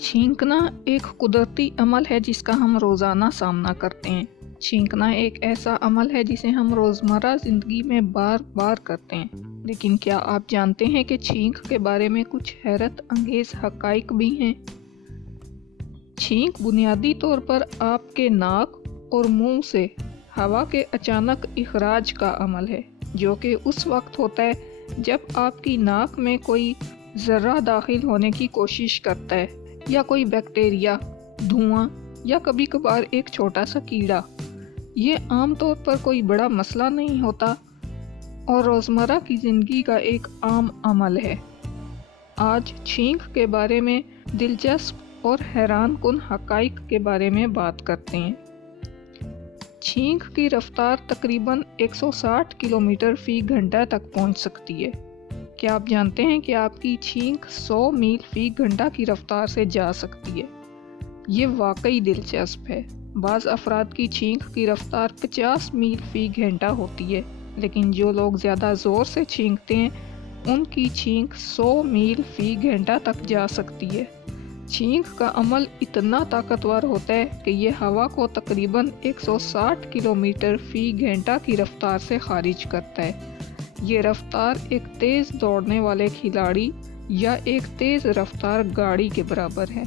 छींकना एक कुदरती अमल है जिसका हम रोज़ाना सामना करते हैं। छींकना एक ऐसा अमल है जिसे हम रोज़मर्रा ज़िंदगी में बार बार करते हैं। लेकिन क्या आप जानते हैं कि छींक के बारे में कुछ हैरत अंगेज़ हक़ाइक़ भी हैं? छींक बुनियादी तौर पर आपके नाक और मुंह से हवा के अचानक इखराज का अमल है, जो कि उस वक्त होता है जब आपकी नाक में कोई ज़र्रा दाखिल होने की कोशिश करता है, या कोई बैक्टीरिया, धुआं या कभी कभार एक छोटा सा कीड़ा। ये आम तौर पर कोई बड़ा मसला नहीं होता और रोज़मर्रा की ज़िंदगी का एक आम अमल है। आज छींक के बारे में दिलचस्प और हैरान कुन हक़ाइक़ के बारे में बात करते हैं। छींक की रफ्तार तकरीबन 160 किलोमीटर फ़ी घंटा तक पहुंच सकती है। क्या आप जानते हैं कि आपकी छींक 100 मील फ़ी घंटा की रफ्तार से जा सकती है? ये वाकई दिलचस्प है। बाज़ अफराद की छींक की रफ्तार 50 मील फ़ी घंटा होती है, लेकिन जो लोग ज़्यादा ज़ोर से छींकते हैं उनकी छींक 100 मील फ़ी घंटा तक जा सकती है। छींक का अमल इतना ताकतवर होता है कि ये हवा को तकरीबन 160 किलोमीटर फ़ी घंटा की रफ्तार से खारिज करता है। ये रफ्तार एक तेज़ दौड़ने वाले खिलाड़ी या एक तेज़ रफ्तार गाड़ी के बराबर है।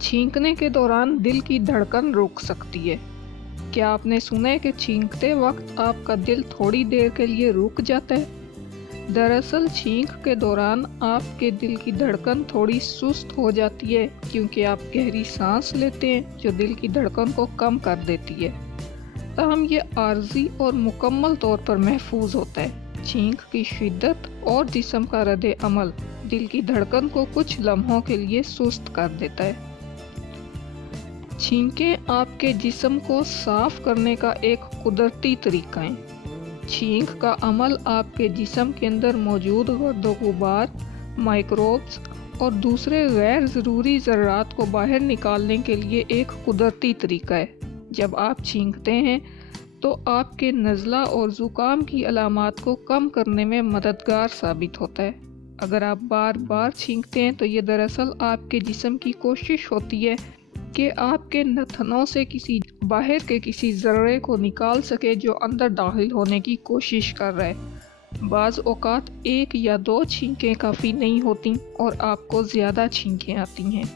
छींकने के दौरान दिल की धड़कन रुक सकती है। क्या आपने सुना है कि छींकते वक्त आपका दिल थोड़ी देर के लिए रुक जाता है? दरअसल छींक के दौरान आपके दिल की धड़कन थोड़ी सुस्त हो जाती है, क्योंकि आप गहरी सांस लेते हैं जो दिल की धड़कन को कम कर देती है। ताहम ये आर्जी और मुकम्मल तौर पर महफूज होता है। छींक की शिद्दत और जिस्म का रद्द अमल दिल की धड़कन को कुछ लम्हों के लिए सुस्त कर देता है। छींकें आपके जिस्म को साफ करने का एक कुदरती तरीका है। छींक का अमल आपके जिस्म के अंदर मौजूद गर्दो गुबार, माइक्रोब्स और दूसरे गैर ज़रूरी ज़र्रात को बाहर निकालने के लिए एक कुदरती तरीका है। जब आप छींकते हैं तो आपके नज़ला और ज़ुकाम की अलामात को कम करने में मददगार साबित होता है। अगर आप बार बार छींकते हैं तो ये दरअसल आपके जिस्म की कोशिश होती है कि आपके नथनों से बाहर के किसी ज़र्रे को निकाल सके जो अंदर दाखिल होने की कोशिश कर रहा है। बाज़ औक़ात 1 या 2 छींकें काफ़ी नहीं होती और आपको ज़्यादा छींकें आती हैं।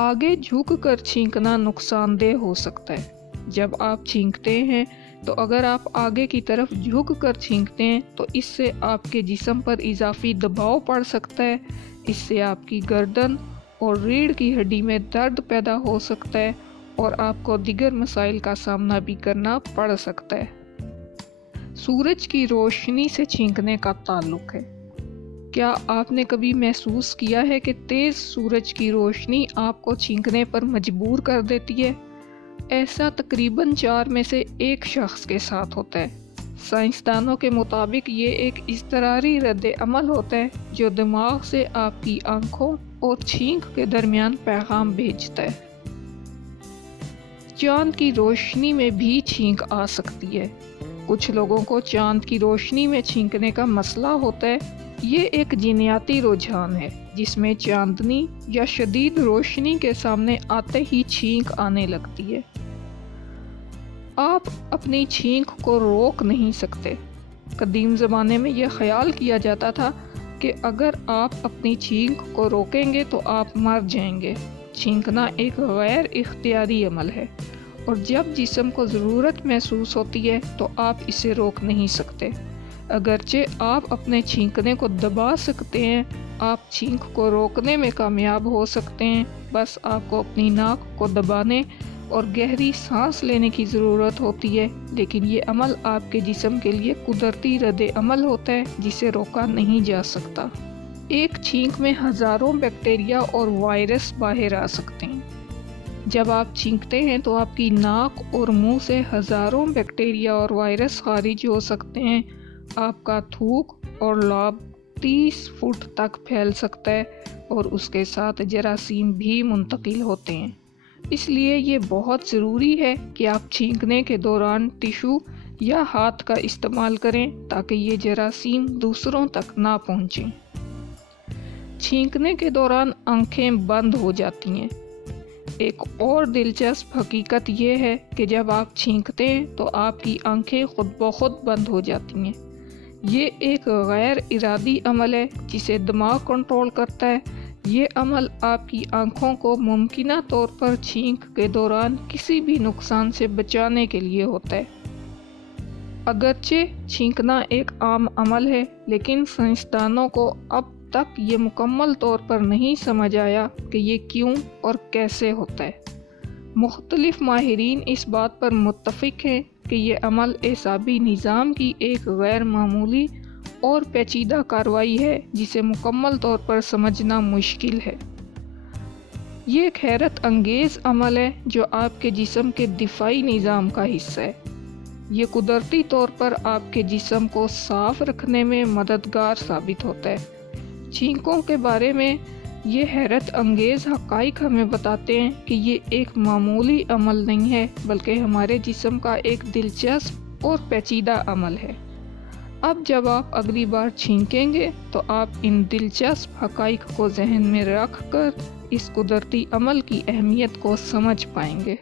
आगे झुक कर छींकना नुकसानदेह हो सकता है। जब आप छींकते हैं तो अगर आप आगे की तरफ झुक कर छींकते हैं तो इससे आपके जिस्म पर इजाफी दबाव पड़ सकता है। इससे आपकी गर्दन और रीढ़ की हड्डी में दर्द पैदा हो सकता है और आपको दीगर मसाइल का सामना भी करना पड़ सकता है। सूरज की रोशनी से छींकने का ताल्लुक है। क्या आपने कभी महसूस किया है कि तेज़ सूरज की रोशनी आपको छींकने पर मजबूर कर देती है? ऐसा तकरीबन 4 में से 1 शख्स के साथ होता है। साइंसदानों के मुताबिक ये एक इज़्तिरारी रद्द अमल होता है जो दिमाग से आपकी आंखों और छींक के दरमियान पैगाम भेजता है। चांद की रोशनी में भी छींक आ सकती है। कुछ लोगों को चांद की रोशनी में छींकने का मसला होता है। ये एक जीनियाती रुझान है जिसमें चांदनी या शदीद रोशनी के सामने आते ही छींक आने लगती है। आप अपनी छींक को रोक नहीं सकते। कदीम ज़माने में यह ख्याल किया जाता था कि अगर आप अपनी छींक को रोकेंगे तो आप मर जाएंगे। छींकना एक गैर इख्तियारी अमल है और जब जिस्म को ज़रूरत महसूस होती है तो आप इसे रोक नहीं सकते। अगरचे आप अपने छींकने को दबा सकते हैं, आप छींक को रोकने में कामयाब हो सकते हैं। बस आपको अपनी नाक को दबाने और गहरी सांस लेने की ज़रूरत होती है, लेकिन ये अमल आपके जिस्म के लिए कुदरती रद्द अमल होता है जिसे रोका नहीं जा सकता। एक छींक में हज़ारों बैक्टीरिया और वायरस बाहर आ सकते हैं। जब आप छींकते हैं तो आपकी नाक और मुंह से हज़ारों बैक्टीरिया और वायरस खारिज हो सकते हैं। आपका थूक और लाब 30 फुट तक फैल सकता है और उसके साथ जरासीम भी मुंतकिल होते हैं। इसलिए ये बहुत ज़रूरी है कि आप छींकने के दौरान टिशू या हाथ का इस्तेमाल करें ताकि ये जरासीम दूसरों तक ना पहुँचें। छींकने के दौरान आंखें बंद हो जाती हैं। एक और दिलचस्प हकीकत ये है कि जब आप छींकते हैं तो आपकी आंखें खुद ब खुद बंद हो जाती हैं। ये एक गैर इरादी अमल है जिसे दिमाग कंट्रोल करता है। ये अमल आपकी आंखों को मुमकिना तौर पर छींक के दौरान किसी भी नुकसान से बचाने के लिए होता है। अगरचे छींकना एक आम अमल है, लेकिन साइंसदानों को अब तक ये मुकम्मल तौर पर नहीं समझ आया कि ये क्यों और कैसे होता है। मुख्तलिफ माहिरीन इस बात पर मुत्तफिक हैं कि ये अमल एसाबी निज़ाम की एक गैर मामूली और पेचीदा कार्रवाई है जिसे मुकम्मल तौर पर समझना मुश्किल है। ये एक हैरत अंगेज़ अमल है जो आपके जिस्म के दिफाई निज़ाम का हिस्सा है। ये कुदरती तौर पर आपके जिस्म को साफ रखने में मददगार साबित होता है। छींकों के बारे में ये हैरत अंगेज़ हक़ाइक़ हमें बताते हैं कि ये एक मामूली अमल नहीं है, बल्कि हमारे जिस्म का एक दिलचस्प और पेचीदा अमल है। अब जब आप अगली बार छींकेंगे तो आप इन दिलचस्प हक़ाइक़ को ज़हन में रख कर इस कुदरती अमल की अहमियत को समझ पाएंगे।